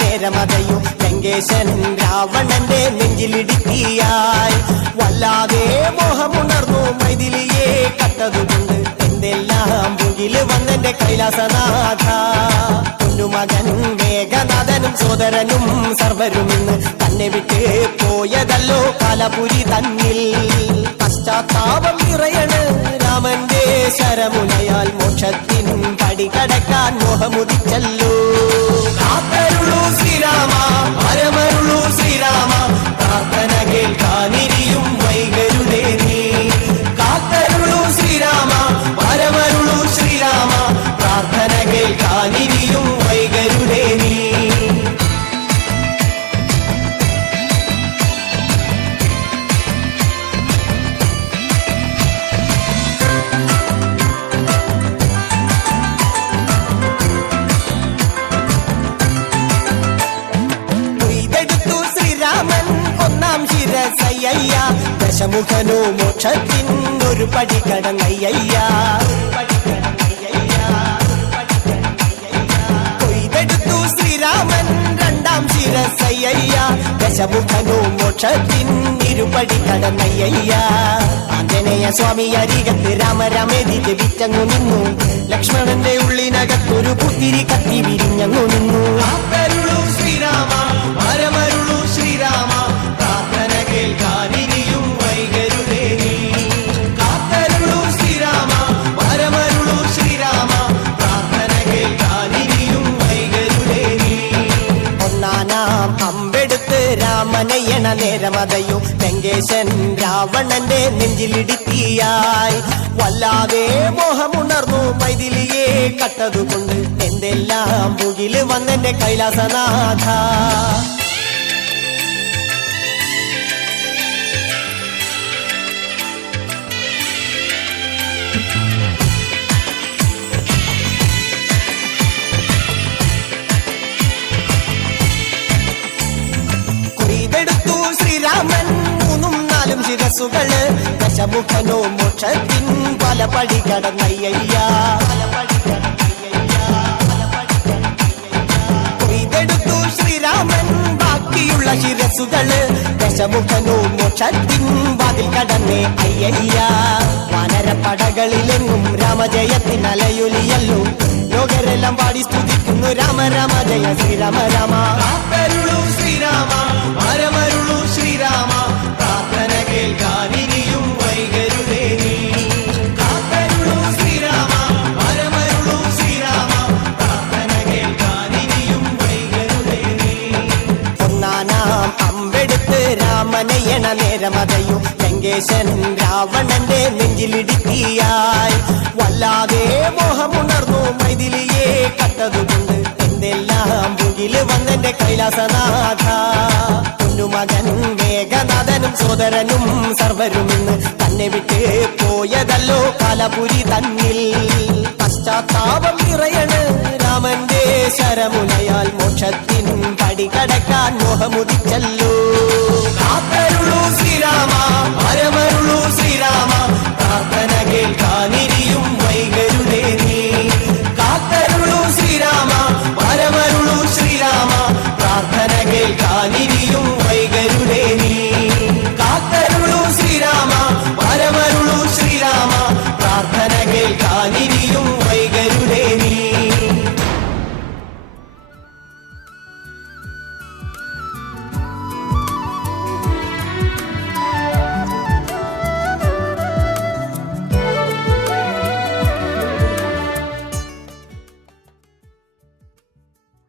നേരമതയും ലങ്കേശൻ രാവണന്റെ നെഞ്ചിലിടുക്കിയായി വല്ലാതെ മോഹമുണർന്നു മൈഥിലിയെ കട്ടതുകൊണ്ട് എന്തെല്ലാം മുകില് വന്നെന്റെ കൈലാസനാഥ പൊന്നുമകൻ മേഘനാഥനും സോദരനും സർവരും ഇന്ന് തന്നെ വിട്ട് പോയതല്ലോ കാലപുരി തന്നിൽ പശ്ചാത്താപം നിറയണ് രാമന്റെ ശരമുനയാൽ മോക്ഷത്തിൻ പടി കടക്കാൻ മോഹമുദിച്ചല്ലോ കാത്തരുളൂ ശ്രീരാമ പരമരുളൂ ശ്രീരാമ പ്രാർത്ഥന കേൾക്കാനിരിയും വൈകരുതേ നീ കാത്തരുളൂ ശ്രീരാമ പരമരുളൂ ശ്രീരാമ പ്രാർത്ഥന കേൾക്കാനിരിയും വൈകരുതേ നീ ദശമുഖനോ മോക്ഷത്തിൻ ഒരു പടി കടന്നയ്യ കൊയ്തെടുത്തു ശ്രീരാമൻ രണ്ടാം ശിരസയ്യ ദശമുഖനോ മോക്ഷത്തിൻ ഇരുപടി കടന്നയ്യ ആഞ്ജനേയ സ്വാമി അരികത്ത് രാമരാമേതി ജപിച്ചങ്ങു നിന്നു ലക്ഷ്മണന്റെ ഉള്ളിനകത്തൊരു പുത്തിരി കത്തി വിരിഞ്ഞങ്ങു നിന്നു ശ്രീരാമ പരമരുളു ശ്രീരാമ പ്രാർത്ഥന കേൾക്കാനിരിയും വൈകരുതേ നീ കാത്തരുളു ശ്രീരാമ പരമരുളു ശ്രീരാമ പ്രാർത്ഥന കേൾക്കാനിരിയും വൈകരുതേ നീ ഒന്നാനാം അമ്പെടുത്ത് രാമനയണ നേരമതയും ലങ്കേശൻ രാവണന്റെ നെഞ്ചിലിടുക്കിയായി വല്ലാതെ മോഹമുണർന്നു മൈഥിലിയെ കട്ടതുകൊണ്ട് എന്തെല്ലാം മുകില് വന്നെന്റെ കൈലാസനാഥ കൊയ്തെടുത്തു ശ്രീരാമൻ മൂന്നും നാലും ശിരസുകള് ദശമുഖനോ മോക്ഷത്തിൻ പല പടി കടന്നയ്യ കൊയ്തെടുത്തു ശ്രീരാമൻ ബാക്കിയുള്ള ശിരസുകള് ദശമുഖനോ മോക്ഷത്തിൻ വാതിൽ കടന്നേ അയ്യ വാനരപ്പടകളിലെങ്ങും രാമജയത്തിൻ അലയൊലിയല്ലോ ലോകരെല്ലാം പാടി സ്തുതിക്കുന്നു രാമ രാമ ജയ ശ്രീരാമ രാമ ശ്രീരാമ പരമരുളു ശ്രീരാമ പ്രാർത്ഥന കേൾക്കാനിരിയും വൈകരുതേ നീ കാത്തരുളു ശ്രീരാമ പരമരുളു ശ്രീരാമ പ്രാർത്ഥന കേൾക്കാനിരിയും വൈകരുതേ നീ ഒന്നാനാം അമ്പെടുത്ത് രാമനയണ നേരമതയും ലങ്കേശൻ രാവണന്റെ നെഞ്ചിലിടുക്കിയായി വല്ലാതെ മോഹമുണർന്നു മൈഥിലിയെ കട്ടതുകൊണ്ട് എന്തെല്ലാം മുകില് വന്നെന്റെ കൈലാസനാഥ പൊന്നുമകൻ മേഘനാഥനും സോദരനും സർവരും ഇന്ന് തന്നെ വിട്ട് പോയതല്ലോ കാലപുരി തന്നിൽ പശ്ചാത്താപം